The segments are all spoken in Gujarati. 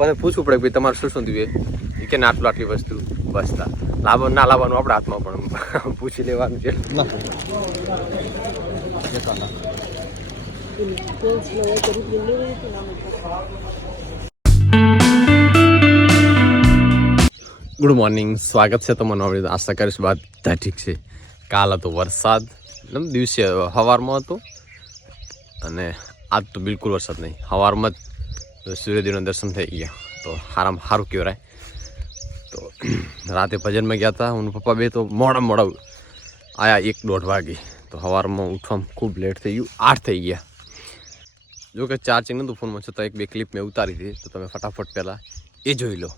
પપ્પાને પૂછવું પડે કે ભાઈ તમારે શું શું જોઈએ એ? કે ના આટલું આટલી વસ્તુ વસતા લાભ લાવવા ના લાવવાનું આપણા હાથમાં પણ પૂછી લેવાનું છે. ગુડ મોર્નિંગ સ્વાગત છે તમારું આપણે આશા કરીશ બાદ બધા ઠીક છે. કાલ હતો વરસાદ. મતલબ દિવસે સવારમાં હતો. અને આજ તો બિલકુલ વરસાદ નહીં. સવારમાં જ સૂર્યદેવના દર્શન થઈ ગયા. તો સારામાં સારું કહેવાય તો રાતે ભજનમાં ગયા હતા હું પપ્પા બે તો મોડા મોડા આયા એક દોઢ વાગે. તો સવારમાં ઉઠવામાં ખૂબ લેટ થઈ ગયું, આઠ થઈ ગયા. જો કે ચાર્જિંગ નહોતું ફોનમાં, છતાં એક બે ક્લિપ મેં ઉતારી હતી. તો તમે ફટાફટ પહેલાં એ જોઈ લો.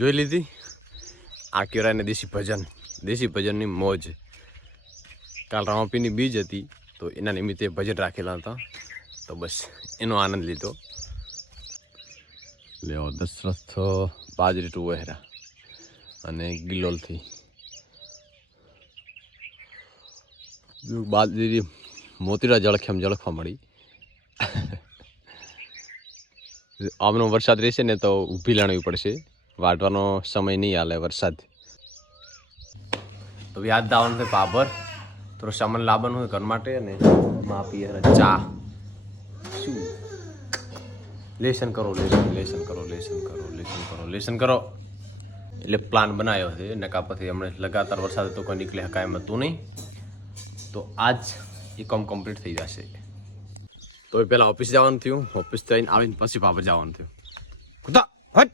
જોઈ લીધી? આ કહેવાય દેશી ભજન, દેશી ભજનની મોજ. કાલ રામાપીની બીજ હતી, તો એના નિમિત્તે ભજન રાખેલા હતા. તો બસ, એનો આનંદ લીધો. લેવો દશરથ બાજરી ટુ વહેરા અને ગિલોલથી. બાજરી મોતીરા જળખેમ જળખવા મળી. આમનો વરસાદ રહેશે ને તો ઊભી લાણવી પડશે. વાટવાનો સમય નહીં હાલે વરસાદ. તો યાદ દાવાનું છે પાભર. થોડો સામાન લાવવાનું હોય ઘર માટે અને મા પીએ ચા. શું? લેસન કરો લેસન લેસન કરો લેસન કરો લેસન કરો લેસન કરો. એટલે પ્લાન બનાવ્યો છે. નકા પછી હમણાં લગાતાર વરસાદ તો કોઈ નીકળે કાંઈ હતું નહીં. તો આજ એ કામ કમ્પ્લીટ થઈ જશે. તો એ પહેલાં ઓફિસ જવાનું થયું. ઓફિસ થઈને આવીને પછી પાપર જવાનું થયું. કુદા હટ!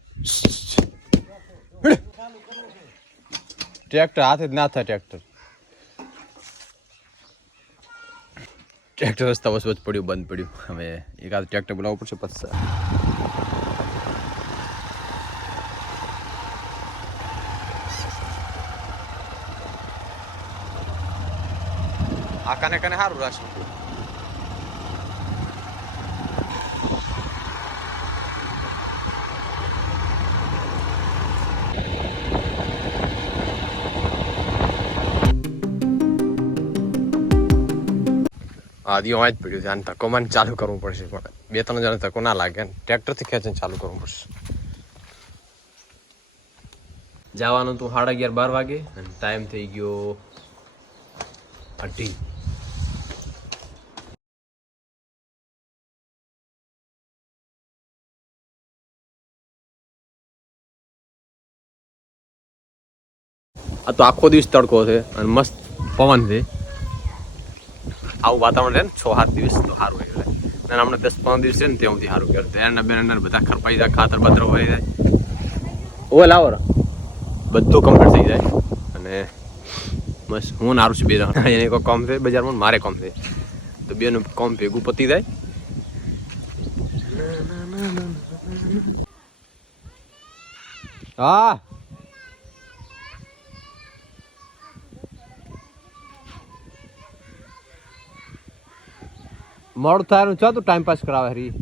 ટ્રેક્ટર, હાથે જ ના થાય ટ્રેક્ટર. ટ્રેક્ટર રસ્તા વસ વચ પડ્યું, બંધ પડ્યું. હવે એકાદ ટ્રેક્ટર બોલાવવું પડશે પછી આ કને કને સારું રાખ્યું આદિઓ જ પડ્યું છે. આને ધક્કો મને ચાલુ કરવું પડશે પણ બે ત્રણ જણા ધક્કો ના લાગે ટ્રેક્ટરથી ખેંચીને ચાલુ કરવું પડશે. જવાનું તું સાડા અગિયાર બાર વાગે અને ટાઈમ થઈ ગયો અઢી. આ તો આખો દિવસ તડકો છે અને મસ્ત પવન છે. આવું વાતાવરણ રહે ને છ સાત દિવસ તો સારું એટલે. અને હમણાં દસ પંદર દિવસ છે ને ત્યાં સુધી સારું કહેવાય. એના અંદર બધા ખરપાઈ જાય ખાતર બતર વળી જાય. ઓ લાવો બધું કમ્પ્લીટ થઈ જાય. અને બસ હું નારું છું બે જણા. એને કોઈ કામ છે બજારમાં મારે કામ છે તો બેનું કામ ભેગું પતી જાય. હા. મોડું થાયનું તું ટાઈમ પાસ કરાવે હરી.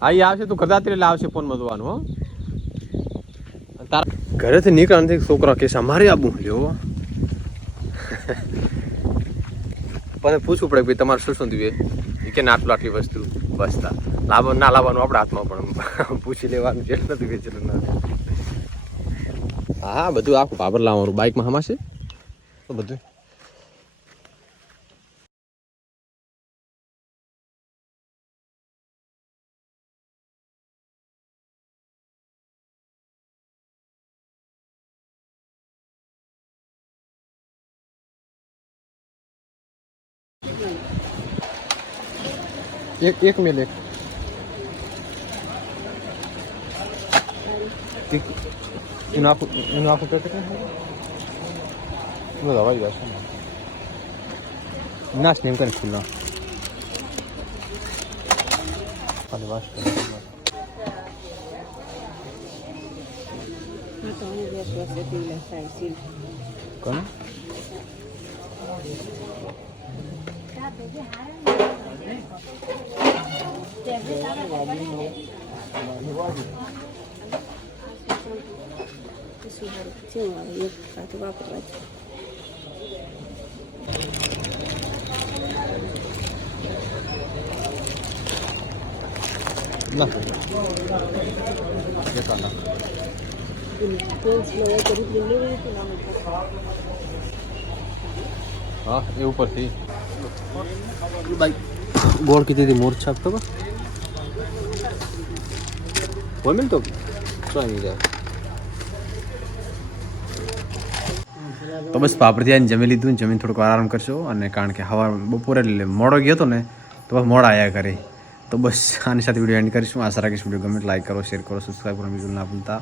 હા એ આવશે તું કદાચ લાવશે ફોન મધવાનું હો. તારા ઘરેથી નીકળ્યા નથી, છોકરા કે મારે આબુ લ્યો પણ પૂછવું પડે ભાઈ તમારે શું શું જોઈએ કે આટલું, આટલી વસ્તુ. બસતા લાવવા ના લાવવાનું, આપણા હાથમાં પણ. પૂછી લેવાનું છે નથી વેચેલું ના હા, બધું આખું પાપડ લાવવાનું. બાઇકમાં હમાશે? તો બધું. એક એક મેલ એક એનું આખું એનું આખું પેકેટ બધા વાઈ જશે ના સ્નેમ કરીને ખુલ્લા ખાલી વાસ કરે કોણ ના દેખા ના હા એ ઉપરથી. કીધી હતી મોર છાપ ખબર? બોલ મિલ તો. ચોઈ નહીં તો બસ પાપડથી આવીને જમી લીધું જમીન થોડુંક આરામ કરશો અને કારણ કે હવા બપોરે મોડો ગયો હતો ને, તો બસ મોડા આવ્યા કરે તો બસ આની સાથે વીડિયો એન્ડ કરીશું. આશા રાખીશ વીડિયો ગમે લાઈક કરો શેર કરો સબસ્ક્રાઈબ કરો બીજું ના ભૂલતા.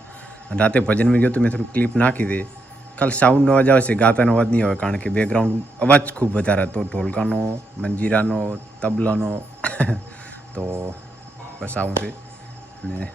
રાતે ભજનમાં ગયો તો મેં થોડું ક્લિપ નાખી દે. કાલ સાઉન્ડનો અવાજ આવશે ગાતાનો અવાજ નહીં આવે, કારણ કે બેકગ્રાઉન્ડ અવાજ ખૂબ વધારે હતો. ઢોલકાનો, મંજીરાનો, તબલાનો. તો બસ આવું છે. અને